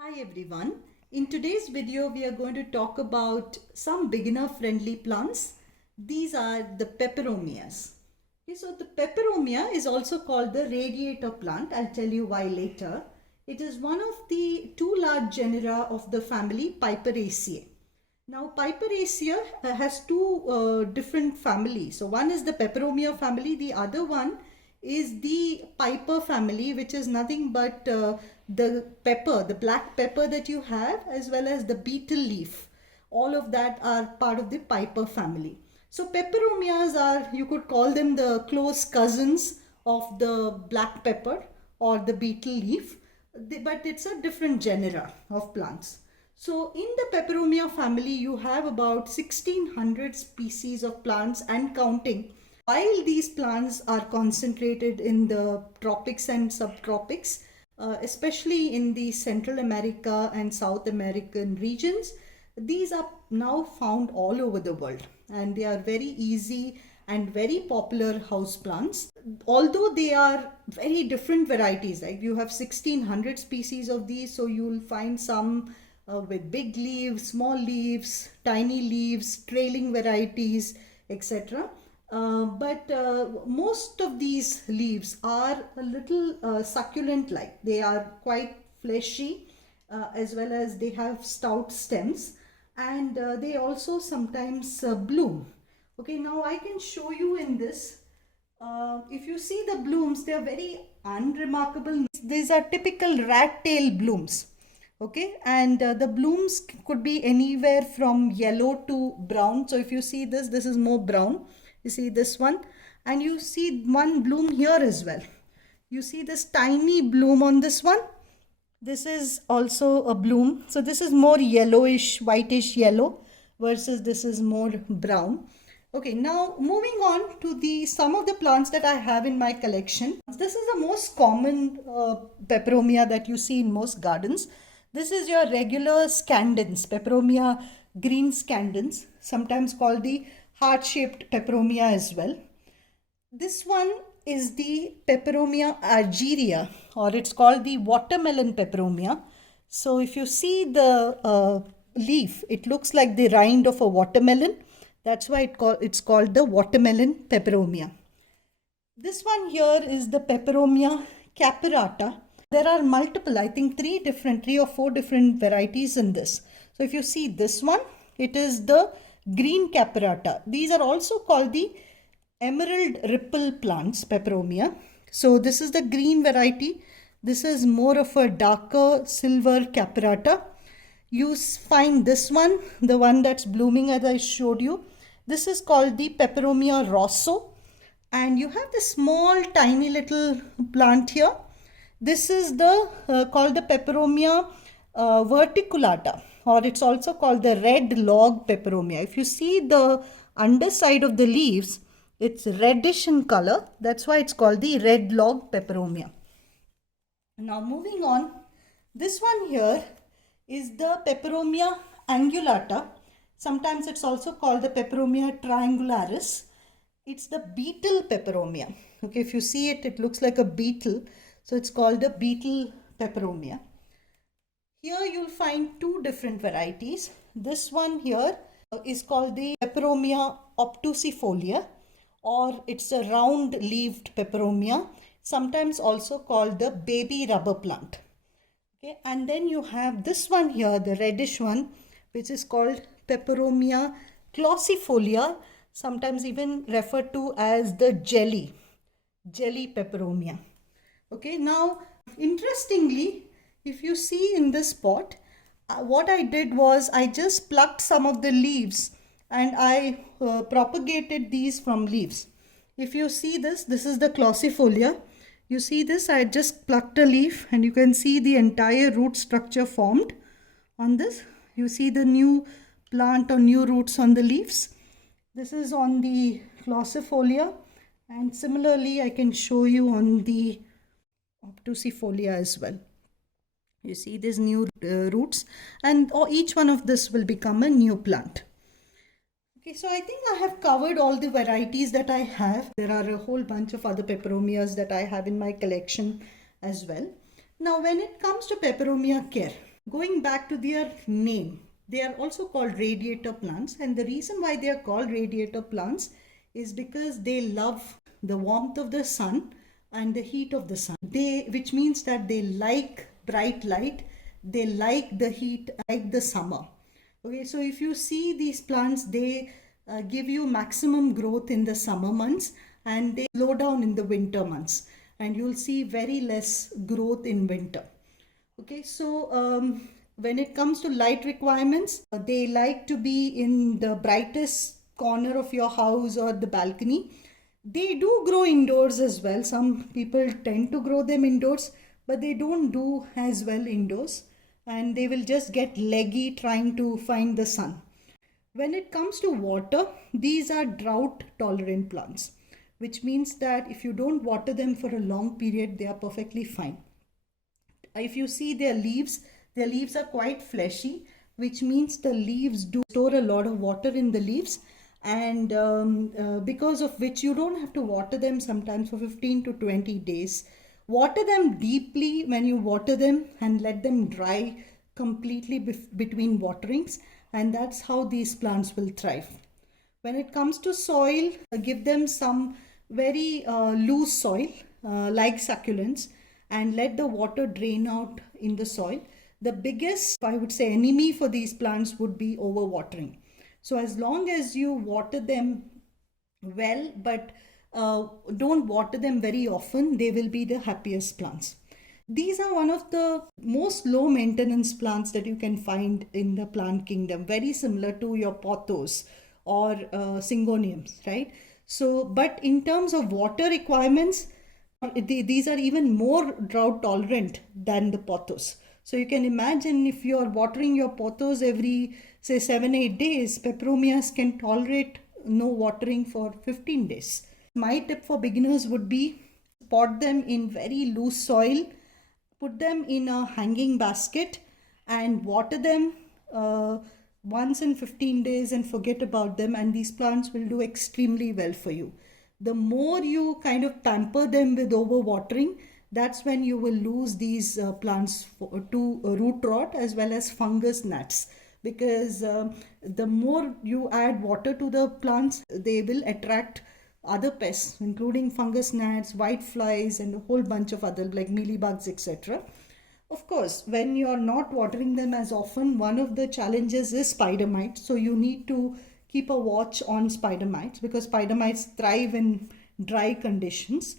Hi everyone. In today's video we are going to talk about some beginner friendly plants. These are the peperomias. Okay, so the peperomia is also called the radiator plant. I'll tell you why later. It is one of the two large genera of the family Piperaceae. Now Piperaceae has two different families. So one is the peperomia family, the other one is the piper family, which is nothing but the pepper, the black pepper that you have, as well as the beetle leaf. All of that are part of the piper family. So peperomias are, you could call them the close cousins of the black pepper or the beetle leaf, but it's a different genera of plants. So in the peperomia family, you have about 1600 species of plants and counting. While these plants are concentrated in the tropics and subtropics, especially in the Central America and South American regions, these are now found all over the world and they are very easy and very popular house plants. Although they are very different varieties, like you have 1600 species of these, so you'll find some with big leaves, small leaves, tiny leaves, trailing varieties, etc. But most of these leaves are a little succulent like. They are quite fleshy as well as they have stout stems, and they also sometimes bloom. Okay, now I can show you in this. If you see the blooms, they are very unremarkable. These are typical rat tail blooms. Okay, and the blooms could be anywhere from yellow to brown. So if you see this, this is more brown. You see this one, and you see one bloom here as well. You see this tiny bloom on this one. This is also a bloom. So this is more yellowish, whitish yellow, versus this is more brown. Okay, now moving on to the some of the plants that I have in my collection. This is the most common peperomia that you see in most gardens. This is your regular scandens, peperomia green scandens, sometimes called the heart-shaped peperomia as well. This one is the peperomia argyria, or it's called the watermelon peperomia. So if you see the leaf, it looks like the rind of a watermelon. That's why it's called the watermelon peperomia. This one here is the peperomia caperata. There are multiple, I think three or four different varieties in this. So if you see this one, it is the green caperata. These are also called the emerald ripple plants, peperomia. So this is the green variety. This is more of a darker silver caperata. You find this one, the one that's blooming as I showed you. This is called the peperomia rosso. And you have this small tiny little plant here. This is the called the peperomia verticulata, or it's also called the red log peperomia. If you see the underside of the leaves, it's reddish in color. That's why it's called the red log peperomia. Now moving on, this one here is the peperomia angulata. Sometimes it's also called the peperomia triangularis. It's the beetle peperomia. Okay, if you see it, it looks like a beetle. So it's called the beetle peperomia. Here you'll find two different varieties. This one here is called the peperomia obtusifolia, or it's a round-leaved peperomia, sometimes also called the baby rubber plant. Okay, and then you have this one here, the reddish one, which is called peperomia glossifolia, sometimes even referred to as the jelly peperomia. Okay, now interestingly, if you see in this pot, what I did was I just plucked some of the leaves and I propagated these from leaves. If you see this, this is the glossifolia. You see this, I just plucked a leaf and you can see the entire root structure formed on this. You see the new plant or new roots on the leaves. This is on the glossifolia, and similarly I can show you on the obtusifolia as well. You see these new roots, and each one of this will become a new plant. Okay, so I think I have covered all the varieties that I have. There are a whole bunch of other peperomias that I have in my collection as well. Now when it comes to peperomia care, Going back to their name, they are also called radiator plants, and the reason why they are called radiator plants is because they love the warmth of the sun and the heat of the sun. Which means that they like bright light, they like the heat, like the summer. Okay, so if you see these plants, they give you maximum growth in the summer months and they slow down in the winter months, and you'll see very less growth in winter. Okay, so when it comes to light requirements, they like to be in the brightest corner of your house or the balcony. They do grow indoors as well. Some people tend to grow them indoors, but they don't do as well indoors, and they will just get leggy trying to find the sun. When it comes to water, these are drought tolerant plants, which means that if you don't water them for a long period, they are perfectly fine. If you see their leaves are quite fleshy, which means the leaves do store a lot of water in the leaves, and because of which you don't have to water them sometimes for 15 to 20 days. Water them deeply when you water them and let them dry completely between waterings, and that's how these plants will thrive. When it comes to soil, give them some very loose soil like succulents, and let the water drain out in the soil. The biggest, I would say, enemy for these plants would be overwatering. So as long as you water them well, but don't water them very often, they will be the happiest plants. These are one of the most low maintenance plants that you can find in the plant kingdom, very similar to your pothos or syngoniums, right? So, but in terms of water requirements, these are even more drought tolerant than the pothos. So you can imagine if you are watering your pothos every, say, 7-8 days, peperomias can tolerate no watering for 15 days. My tip for beginners would be pot them in very loose soil, put them in a hanging basket, and water them once in 15 days and forget about them, and these plants will do extremely well for you. The more you kind of pamper them with overwatering, that's when you will lose these plants to root rot as well as fungus gnats, because the more you add water to the plants, they will attract other pests including fungus gnats, white flies, and a whole bunch of other like mealybugs, etc. Of course, when you are not watering them as often, one of the challenges is spider mites. So you need to keep a watch on spider mites, because spider mites thrive in dry conditions.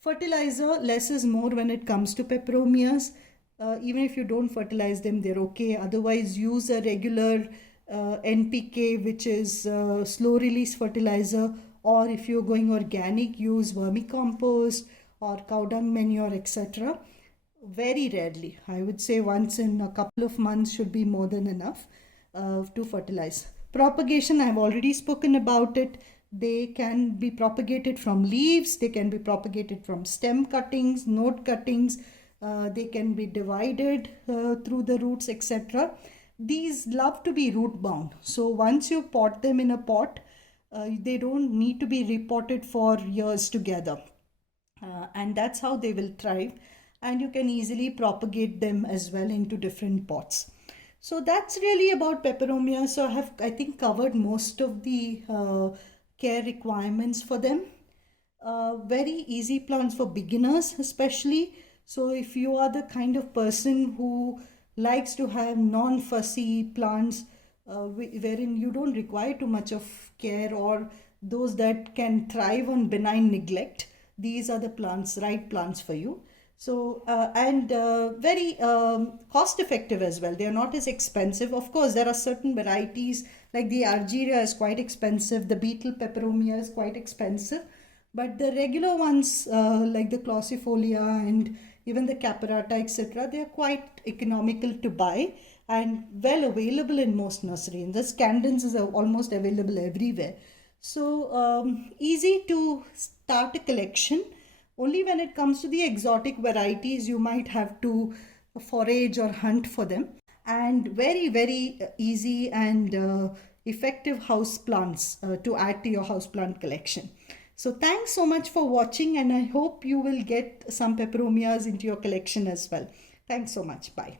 Fertilizer, less is more when it comes to peperomias. Even if you don't fertilize them, they're okay. Otherwise, use a regular NPK, which is slow release fertilizer, or if you're going organic, use vermicompost or cow dung manure, etc. Very rarely, I would say once in a couple of months should be more than enough to fertilize. Propagation, I've already spoken about it. They can be propagated from leaves, they can be propagated from stem cuttings, node cuttings, they can be divided through the roots, etc. These love to be root bound. So once you pot them in a pot, they don't need to be repotted for years together. And that's how they will thrive. And you can easily propagate them as well into different pots. So that's really about peperomia. So I have, I think, covered most of the care requirements for them. Very easy plants for beginners especially. So if you are the kind of person who likes to have non-fussy plants wherein you don't require too much of care, or those that can thrive on benign neglect, these are the plants, right plants for you. So and very cost effective as well. They are not as expensive. Of course, there are certain varieties like the Argyria is quite expensive, the beetle peperomia is quite expensive, but the regular ones like the Clausifolia and even the Caperata, etc., they are quite economical to buy and well available in most nurseries. The Scandens is almost available everywhere. So easy to start a collection. Only when it comes to the exotic varieties, you might have to forage or hunt for them. And very, very easy and effective house plants to add to your house plant collection. So thanks so much for watching, and I hope you will get some peperomias into your collection as well. Thanks so much. Bye.